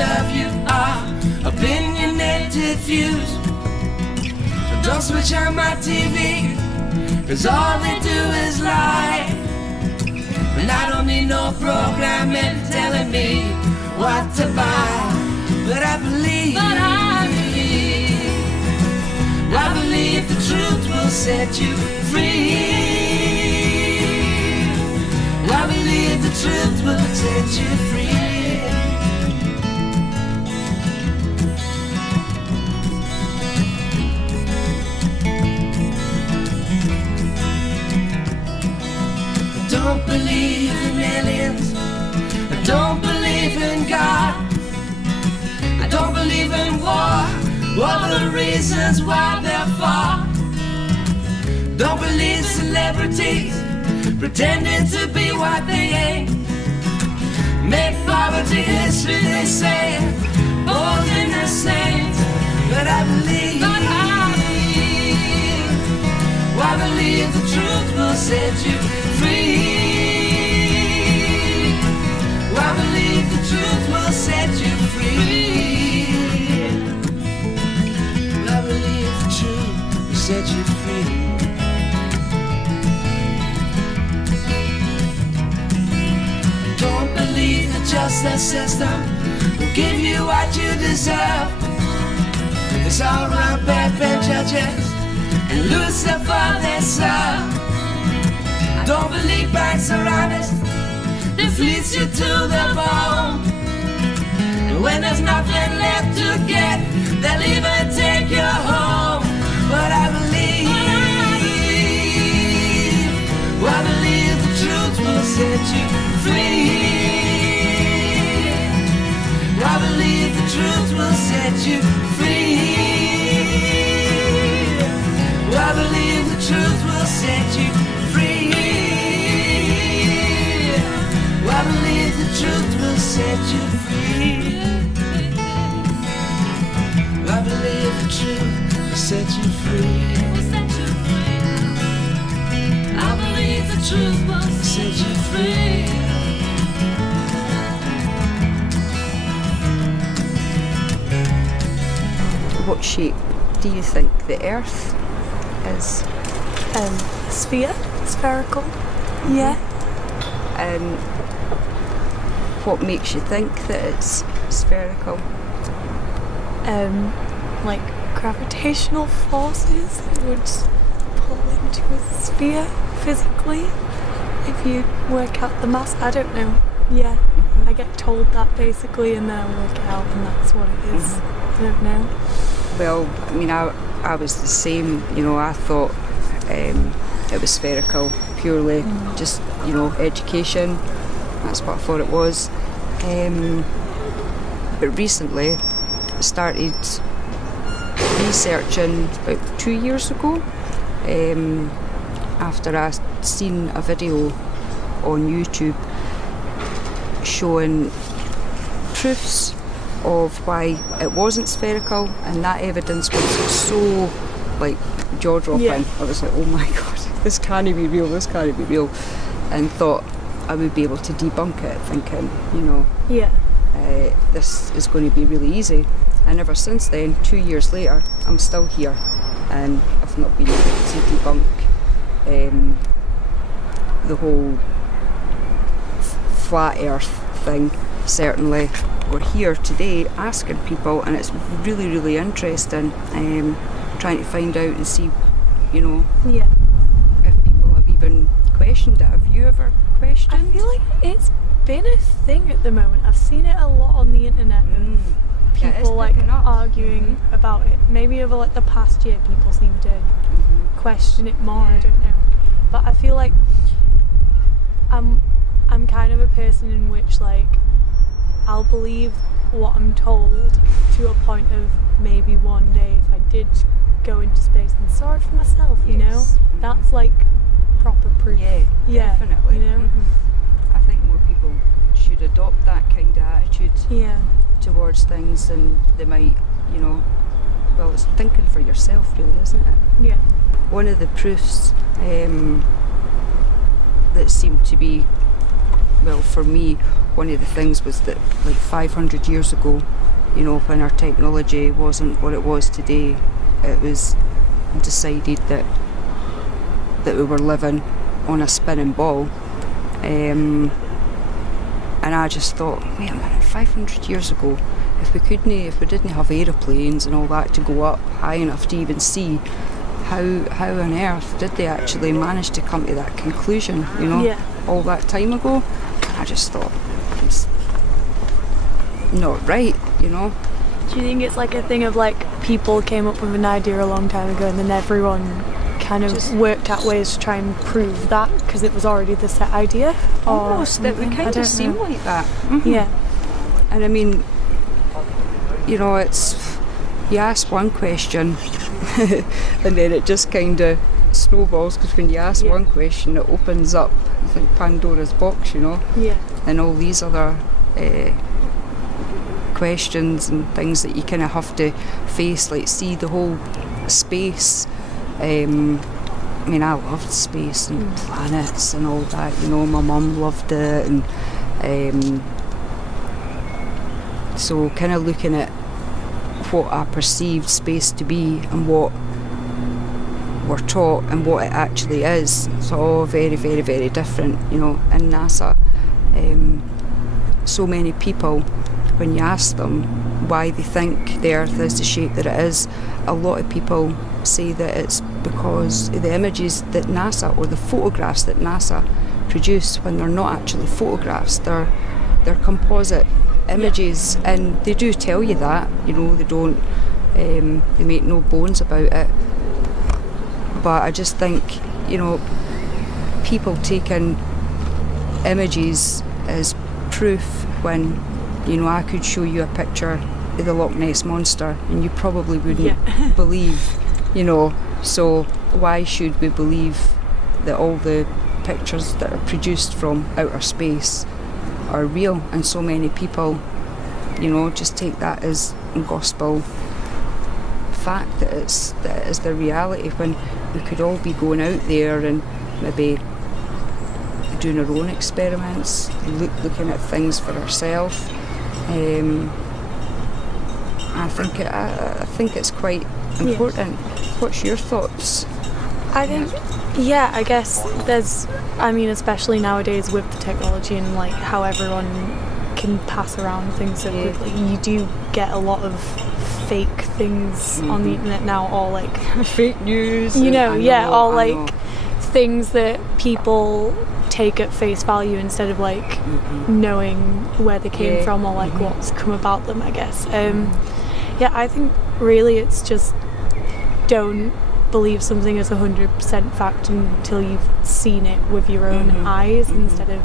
serve you are opinionated views. So don't switch on my TV, cause all they do is lie. And I don't need no programming telling me what to buy. But I believe the truth will set you free. I believe the truth will set you free. I don't believe in aliens. I don't believe in God. I don't believe in war. What are the reasons why they're for? Don't believe celebrities pretending to be what they ain't. Make poverty history, they say, bold and the saints. But I believe the truth will set you free. I believe the truth will set you free. I believe the truth will set you free. Don't believe the justice system will give you what you deserve. It's all around bad judges and Lucifer they serve. Don't believe banks are honest, they fleece you to the bone. And when there's nothing left to get, they'll even take you home. But I believe the truth will set you free. I believe the truth will set you free. I believe the truth will set you free. I believe the truth will set you free. I believe the truth will set you free. I believe the truth will set you free. What shape do you think the Earth is? Sphere, spherical. Yeah. And what makes you think that it's spherical? Like gravitational forces would pull into a sphere physically if you work out the mass. I don't know. Yeah. I get told that basically and then I work it out and that's what it is. I don't know. Well, I mean, I was the same, you know, I thought it was spherical, purely just, you know, education, that's what I thought it was. But recently I started researching about 2 years ago, after I'd seen a video on YouTube showing proofs of why it wasn't spherical, and that evidence was so like jaw-dropping. Yeah. I was like, oh my god, this can't be real, this can't be real, and thought I would be able to debunk it, thinking, you know, this is going to be really easy. And ever since then, 2 years later, I'm still here and I've not been able to debunk the whole flat earth thing. Certainly we're here today asking people, and it's really, really interesting, trying to find out and see, you know, if people have even questioned it. Have you ever questioned? I feel like it's been a thing at the moment. I've seen it a lot on the internet of people like arguing about it. Maybe over like the past year people seem to question it more, I don't know. But I feel like I'm kind of a person in which like I'll believe what I'm told to a point of maybe one day if I did go into space and saw it for myself, you know? That's like proper proof. Yeah, definitely. You know? I think more people should adopt that kind of attitude towards things, and they might, you know, well, it's thinking for yourself really, isn't it? Yeah. One of the proofs that seemed to be well, for me, one of the things was that like 500 years ago, you know, when our technology wasn't what it was today, it was decided that we were living on a spinning ball. And I just thought, wait a minute, 500 years ago, if we didn't have aeroplanes and all that to go up high enough to even see, how on earth did they actually manage to come to that conclusion, you know, all that time ago? And I just thought, it's not right, you know. Do you think it's like a thing of like people came up with an idea a long time ago and then everyone kind of just worked out ways to try and prove that because it was already the set idea? Almost, that would kind of seem like that. Mm-hmm. Yeah. And I mean, you know, it's, you ask one question and then it just kind of snowballs, because when you ask one question it opens up, I think, Pandora's box, you know, and all these other questions and things that you kind of have to face, like see the whole space. I mean, I loved space and planets and all that, you know, my mum loved it, and so kind of looking at what I perceived space to be and what we're taught and what it actually is, it's all very, very, very different, you know. In NASA, so many people, when you ask them why they think the Earth is the shape that it is, a lot of people say that it's because of the images that NASA, or the photographs that NASA produce, when they're not actually photographs, they're composite images, and they do tell you that, you know, they don't, they make no bones about it. But I just think, you know, people taking images as proof when, you know, I could show you a picture of the Loch Ness Monster and you probably wouldn't believe, you know. So why should we believe that all the pictures that are produced from outer space are real? And so many people, you know, just take that as gospel fact, that it is the reality, when we could all be going out there and maybe doing our own experiments, looking at things for ourselves. I think it's quite important. What's your thoughts? I think, I guess there's, I mean, especially nowadays with the technology and like how everyone can pass around things so quickly, you do get a lot of fake things on the internet now, or like fake news, you know, or like things that people take at face value instead of like knowing where they came from, or like what's come about them, I guess. I think really it's just, don't believe something as 100% fact until you've seen it with your own eyes, instead of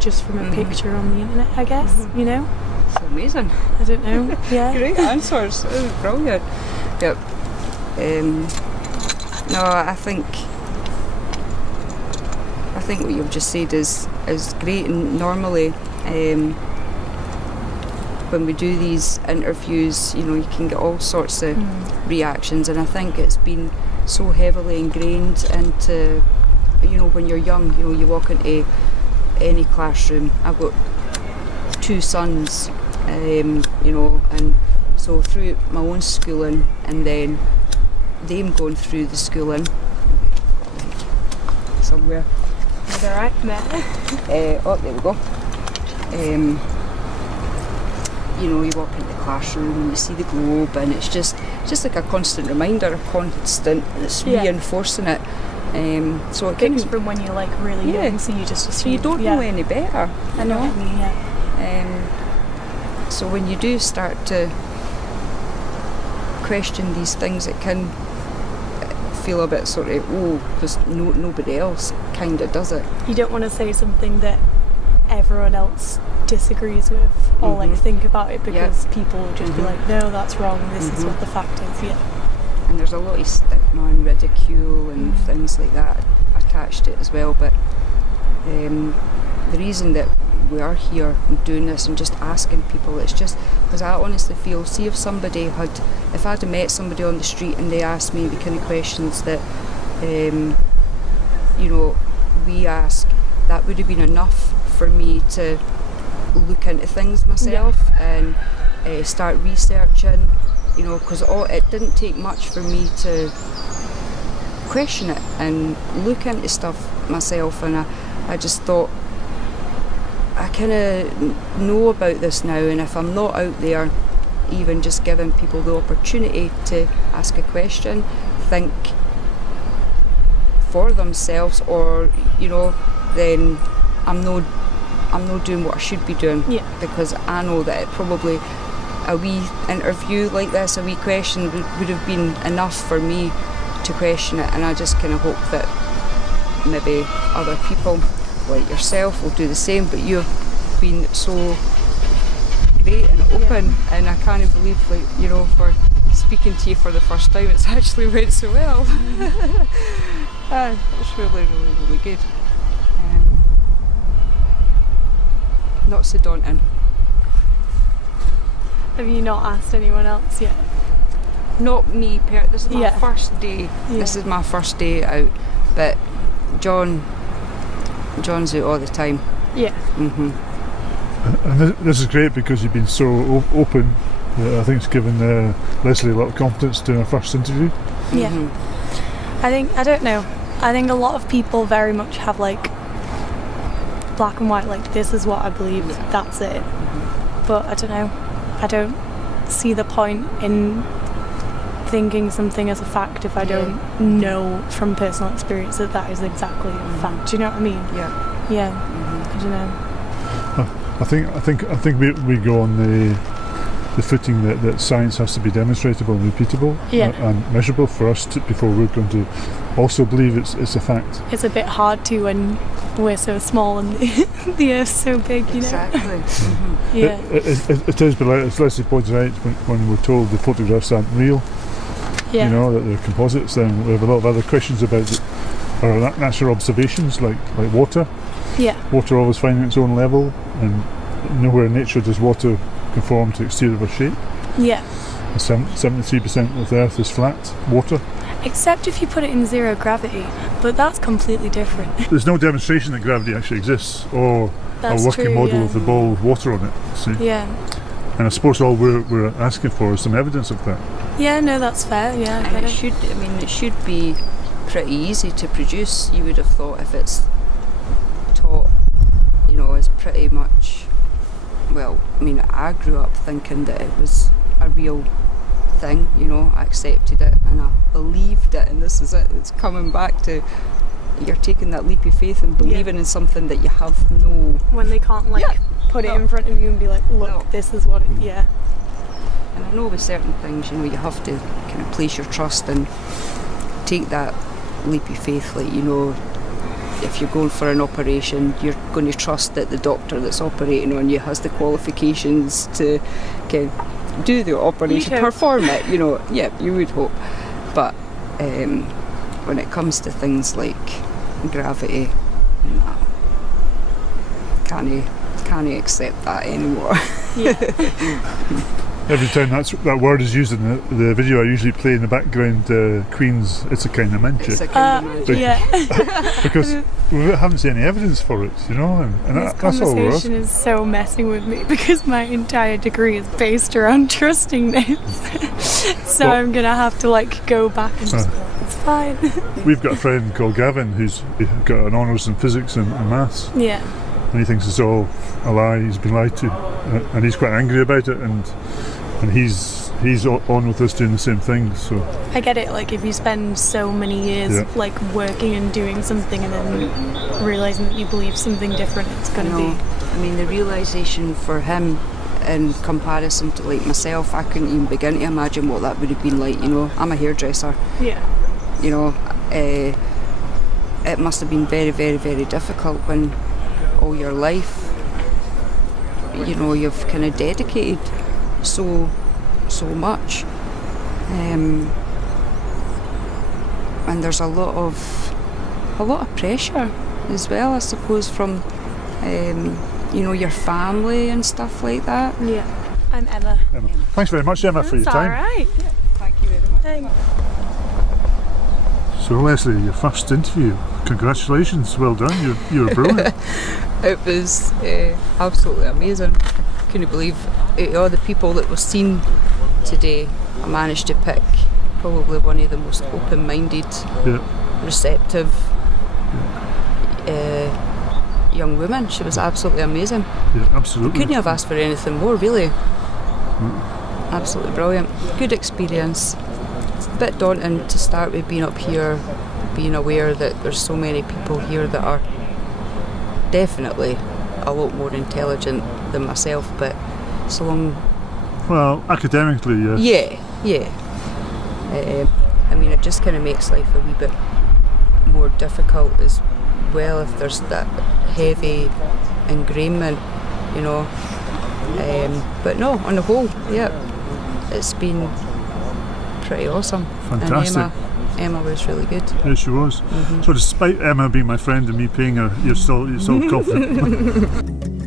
just from a picture on the internet, I guess, you know. It's amazing. I don't know. Great answers. It was brilliant. Yep. No, I think what you've just said is great, and normally when we do these interviews, you know, you can get all sorts of reactions, and I think it's been so heavily ingrained into, you know, when you're young, you know, you walk into any classroom. I've got 2 sons, you know, and so through my own schooling and then them going through the schooling somewhere. Is that right? Oh, there we go. You know, you walk into the classroom and you see the globe, and it's just like a constant reminder, it's reinforcing it. So it things from when you're like really young, so you just assume. So you don't know any better. I know what I mean, so when you do start to question these things, it can feel a bit sort of, because nobody else kind of does it. You don't want to say something that everyone else disagrees with, or like think about it, because people will just be like, no, that's wrong, this is what the fact is. And there's a lot of stigma and ridicule and things like that attached to it as well, but the reason that we are here and doing this and just asking people, it's just because I honestly feel, see, if I'd met somebody on the street and they asked me the kind of questions that you know, we ask, that would have been enough for me to look into things myself and start researching, you know, because it didn't take much for me to question it and look into stuff myself, and I just thought, I kind of know about this now, and if I'm not out there even just giving people the opportunity to ask a question, think for themselves, or, you know, then I'm not doing what I should be doing, because I know that it probably, a wee interview like this, a wee question would have been enough for me to question it, and I just kind of hope that maybe other people like yourself will do the same. But you've been so great and open, and I can't believe, like, you know, for speaking to you for the first time, it's actually went so well. It's really, really, really good. Not so daunting. Have you not asked anyone else yet? Not me, this is my first day. This is my first day out, but John's out all the time. Yeah. Mm-hmm. And this is great because you've been so open. I think it's given Leslie a lot of confidence doing her first interview. Yeah. I don't know. I think a lot of people very much have like black and white, like this is what I believe, that's it. But I don't know. I don't see the point in thinking something as a fact if I don't know from personal experience that is exactly a fact. Do you know what I mean? Yeah. I don't know. I think we go on the footing that science has to be demonstrable and repeatable and measurable for us before we're going to also believe it's a fact. It's a bit hard to when we're so small and the Earth's so big, you know. Exactly. It is, but like, as Leslie pointed out, when we're told the photographs aren't real, you know, that they're composites, then we have a lot of other questions about our natural observations, like water. Water always finding its own level, and nowhere in nature does water conform to exterior shape. 73% of the Earth is flat water. Except if you put it in zero gravity, but that's completely different. There's no demonstration that gravity actually exists, or a working model of the ball with water on it. See? And I suppose all we're asking for is some evidence of that. Yeah, no, that's fair. Yeah, and it should be pretty easy to produce. You would have thought, if it's taught, you know, as pretty much. Well, I mean, I grew up thinking that it was a real thing, you know. I accepted it and I believed it, and this is it. It's coming back to, you're taking that leap of faith and believing in something that you have no... When they can't put it in front of you and be like, look, this is what it... And I know with certain things, you know, you have to kind of place your trust and take that leap of faith, like, you know, if you're going for an operation, you're going to trust that the doctor that's operating on you has the qualifications to do the operation, perform it, you know. You would hope. But when it comes to things like gravity, can't accept that anymore. Every time that word is used in the video, I usually play in the background Queen's "It's a Kind of Magic." It's a kind of magic. Because we haven't seen any evidence for it, you know, and that's all we're asking. This conversation is so messing with me because my entire degree is based around trusting this. So I'm gonna have to go back and just it's fine. We've got a friend called Gavin who's got an honours in physics and maths. Yeah. And he thinks it's all a lie. He's been lied to, and he's quite angry about it. And he's on with us doing the same thing. So I get it. If you spend so many years working and doing something, and then realising that you believe something different, it's going to be. I mean, the realisation for him, in comparison to myself, I couldn't even begin to imagine what that would have been like. You know, I'm a hairdresser. Yeah. You know, it must have been very, very, very difficult when all your life, you know, you've kind of dedicated so much, and there's a lot of pressure as well, I suppose, from you know, your family and stuff like that. Yeah. I'm Emma. Thanks very much, Emma, for your time. All right. Thank you very much. Thanks. So Leslie, your first interview, congratulations, well done, you were brilliant. It was absolutely amazing. I couldn't believe all the people that were seen today. I managed to pick probably one of the most open-minded, receptive young women. She was absolutely amazing. Yeah, absolutely. Couldn't have asked for anything more, really. Absolutely brilliant. Good experience. It's a bit daunting to start with, being up here, being aware that there's so many people here that are definitely a lot more intelligent than myself, but so long... Well, academically, yes. Yeah. I mean, it just kind of makes life a wee bit more difficult as well if there's that heavy engrainment, you know. But no, on the whole, yeah, it's been pretty awesome. Fantastic. And Emma was really good. Yes, she was. So despite Emma being my friend and me paying her, you're still confident.